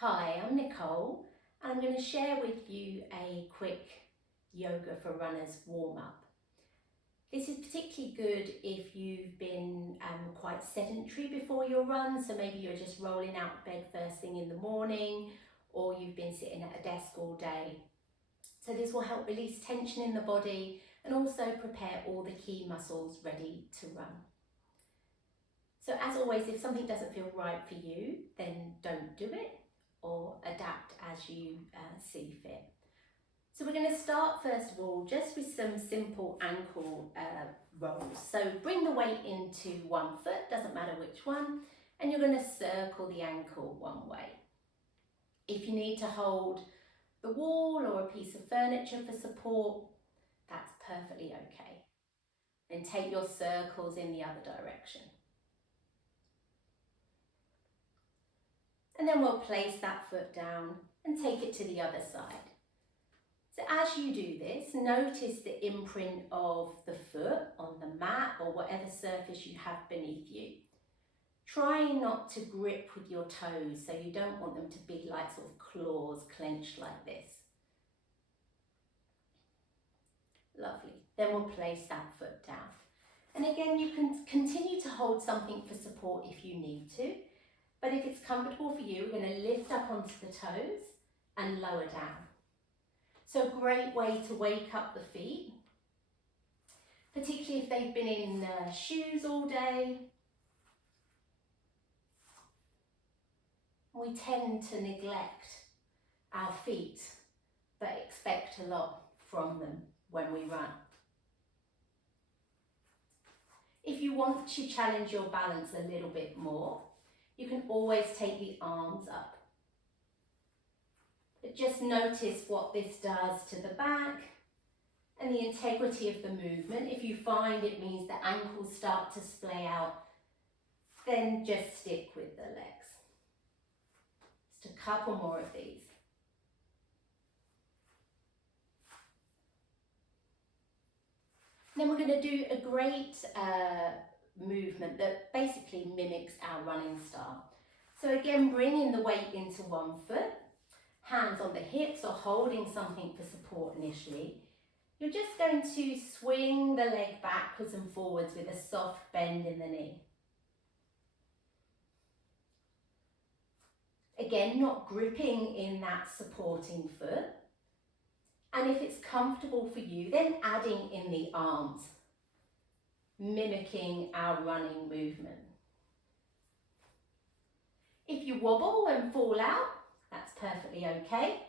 Hi, I'm Nicole and I'm going to share with you a quick yoga for runners warm-up. This is particularly good if you've been quite sedentary before your run, so maybe you're just rolling out of bed first thing in the morning or you've been sitting at a desk all day. So this will help release tension in the body and also prepare all the key muscles ready to run. So as always, if something doesn't feel right for you, then don't do it, or adapt as you see fit. So we're going to start first of all just with some simple ankle rolls. So bring the weight into one foot, doesn't matter which one, and you're going to circle the ankle one way. If you need to hold the wall or a piece of furniture for support, that's perfectly okay. Then take your circles in the other direction. And then we'll place that foot down and take it to the other side. So as you do this, notice the imprint of the foot on the mat or whatever surface you have beneath you. Try not to grip with your toes, so you don't want them to be like sort of claws clenched like this. Lovely. Then we'll place that foot down. And again, you can continue to hold something for support if you need to. But if it's comfortable for you, we're going to lift up onto the toes and lower down. So a great way to wake up the feet, particularly if they've been in shoes all day. We tend to neglect our feet, but expect a lot from them when we run. If you want to challenge your balance a little bit more, you can always take the arms up. But just notice what this does to the back and the integrity of the movement. If you find it means the ankles start to splay out, then just stick with the legs. Just a couple more of these. Then we're going to do a great movement that basically mimics our running style. So again, bringing the weight into one foot, hands on the hips or holding something for support initially. You're just going to swing the leg backwards and forwards with a soft bend in the knee. Again, not gripping in that supporting foot. And if it's comfortable for you, then adding in the arms, mimicking our running movement. If you wobble and fall out, that's perfectly okay.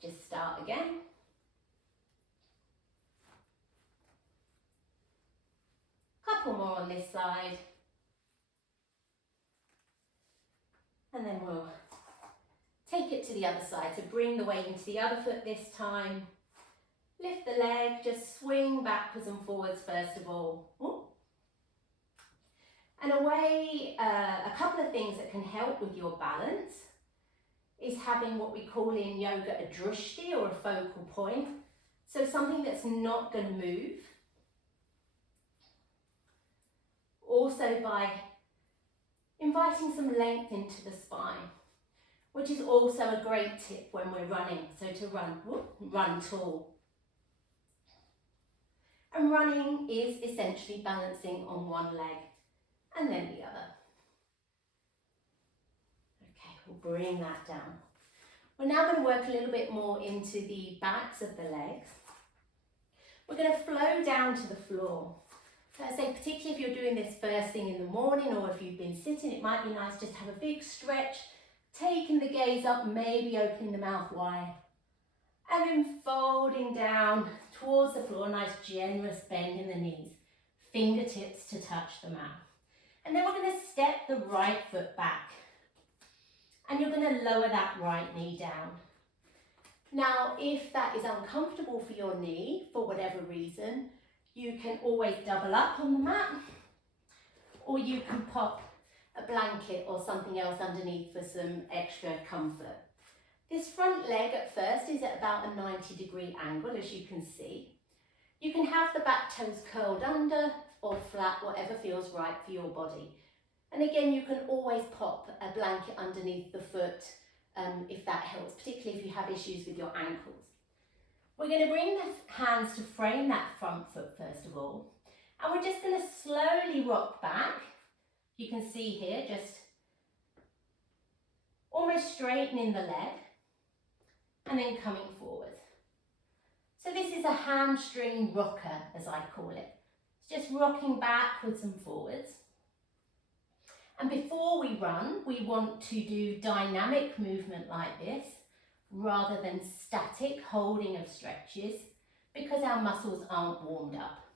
Just start again. Couple more on this side. And then we'll take it to the other side. So bring the weight into the other foot this time. Lift the leg, just swing backwards and forwards first of all. Ooh. And a couple of things that can help with your balance is having what we call in yoga a drishti, or a focal point. So something that's not going to move. Also by inviting some length into the spine, which is also a great tip when we're running. So to run tall. And running is essentially balancing on one leg and then the other. Okay, we'll bring that down. We're now going to work a little bit more into the backs of the legs. We're going to flow down to the floor. So I say, particularly if you're doing this first thing in the morning or if you've been sitting, it might be nice just to have a big stretch, taking the gaze up, maybe opening the mouth wide. And then folding down towards the floor, nice generous bend in the knees, fingertips to touch the mat. And then we're going to step the right foot back. And you're going to lower that right knee down. Now, if that is uncomfortable for your knee, for whatever reason, you can always double up on the mat, or you can pop a blanket or something else underneath for some extra comfort. This front leg at first is at about a 90-degree angle, as you can see. You can have the back toes curled under or flat, whatever feels right for your body. And again, you can always pop a blanket underneath the foot if that helps, particularly if you have issues with your ankles. We're going to bring the hands to frame that front foot first of all, and we're just going to slowly rock back. You can see here, just almost straightening the leg and then coming forward. So this is a hamstring rocker, as I call it. It's just rocking backwards and forwards. And before we run, we want to do dynamic movement like this rather than static holding of stretches because our muscles aren't warmed up.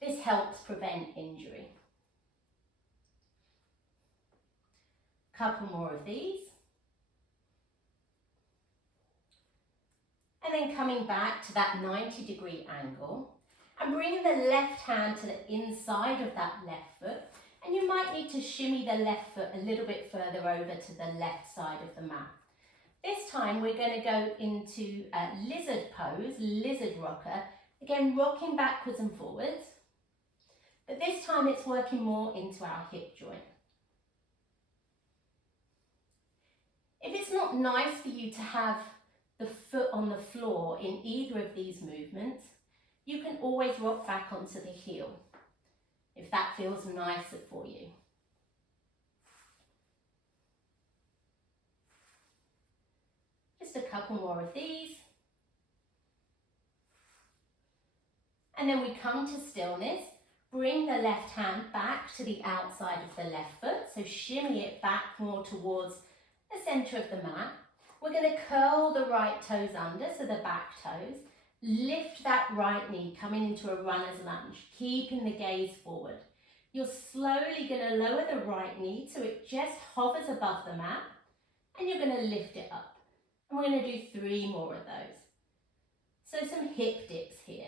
This helps prevent injury. Couple more of these. And then coming back to that 90-degree angle and bringing the left hand to the inside of that left foot. And you might need to shimmy the left foot a little bit further over to the left side of the mat. This time we're going to go into a lizard pose, lizard rocker. Again, rocking backwards and forwards. But this time it's working more into our hip joint. If it's not nice for you to have the foot on the floor in either of these movements, you can always rock back onto the heel if that feels nicer for you. Just a couple more of these. And then we come to stillness. Bring the left hand back to the outside of the left foot, so shimmy it back more towards the centre of the mat. We're going to curl the right toes under, so the back toes. Lift that right knee, coming into a runner's lunge, keeping the gaze forward. You're slowly going to lower the right knee so it just hovers above the mat, and you're going to lift it up. And we're going to do 3 more of those. So some hip dips here.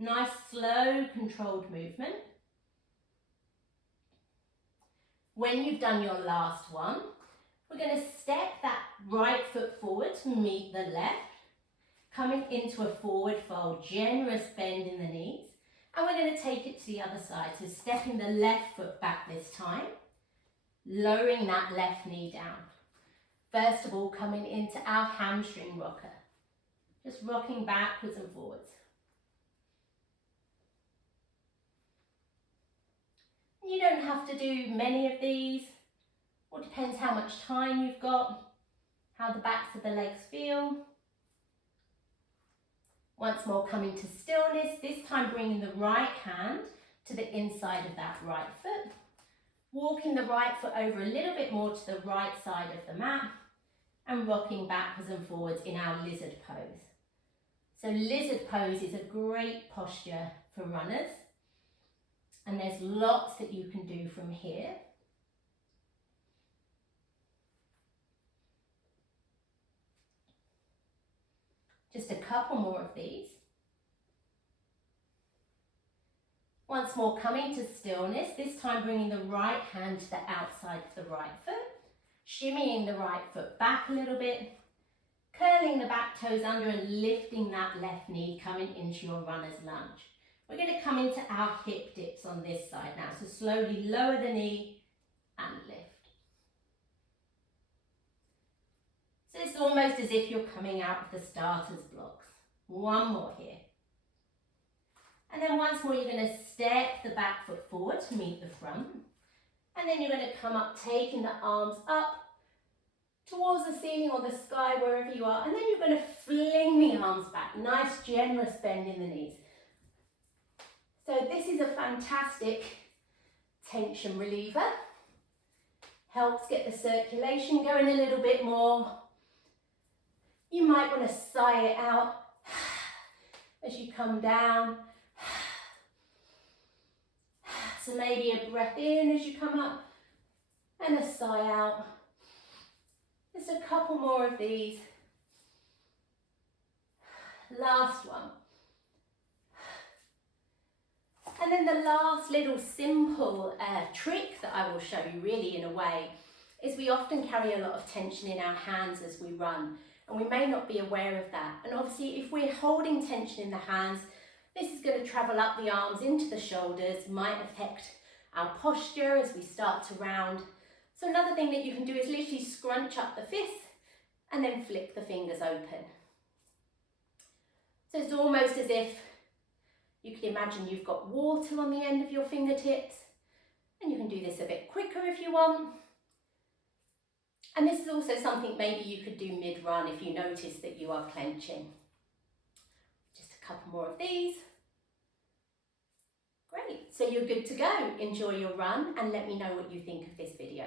Nice, slow, controlled movement. When you've done your last one, we're going to step that right foot forward to meet the left, coming into a forward fold, generous bend in the knees, and we're going to take it to the other side. So stepping the left foot back this time, lowering that left knee down. First of all, coming into our hamstring rocker, just rocking backwards and forwards. You don't have to do many of these. It depends how much time you've got, how the backs of the legs feel. Once more, coming to stillness, this time bringing the right hand to the inside of that right foot. Walking the right foot over a little bit more to the right side of the mat and rocking backwards and forwards in our lizard pose. So lizard pose is a great posture for runners. And there's lots that you can do from here. Just a couple more of these. Once more, coming to stillness, this time bringing the right hand to the outside of the right foot, shimmying the right foot back a little bit, curling the back toes under and lifting that left knee, coming into your runner's lunge. We're going to come into our hip dips on this side now. So slowly lower the knee and lift. So it's almost as if you're coming out of the starter's blocks. One more here. And then once more, you're going to step the back foot forward to meet the front. And then you're going to come up, taking the arms up towards the ceiling or the sky, wherever you are. And then you're going to fling the arms back. Nice, generous bend in the knees. So this is a fantastic tension reliever. Helps get the circulation going a little bit more. You might want to sigh it out as you come down. So maybe a breath in as you come up and a sigh out. Just a couple more of these. Last one. And then the last little simple trick that I will show you, really in a way, is we often carry a lot of tension in our hands as we run, and we may not be aware of that. And obviously if we're holding tension in the hands, this is going to travel up the arms into the shoulders, might affect our posture as we start to round. So another thing that you can do is literally scrunch up the fist and then flick the fingers open. So it's almost as if you can imagine you've got water on the end of your fingertips, and you can do this a bit quicker if you want. And this is also something maybe you could do mid-run if you notice that you are clenching. Just a couple more of these. Great, so you're good to go. Enjoy your run and let me know what you think of this video.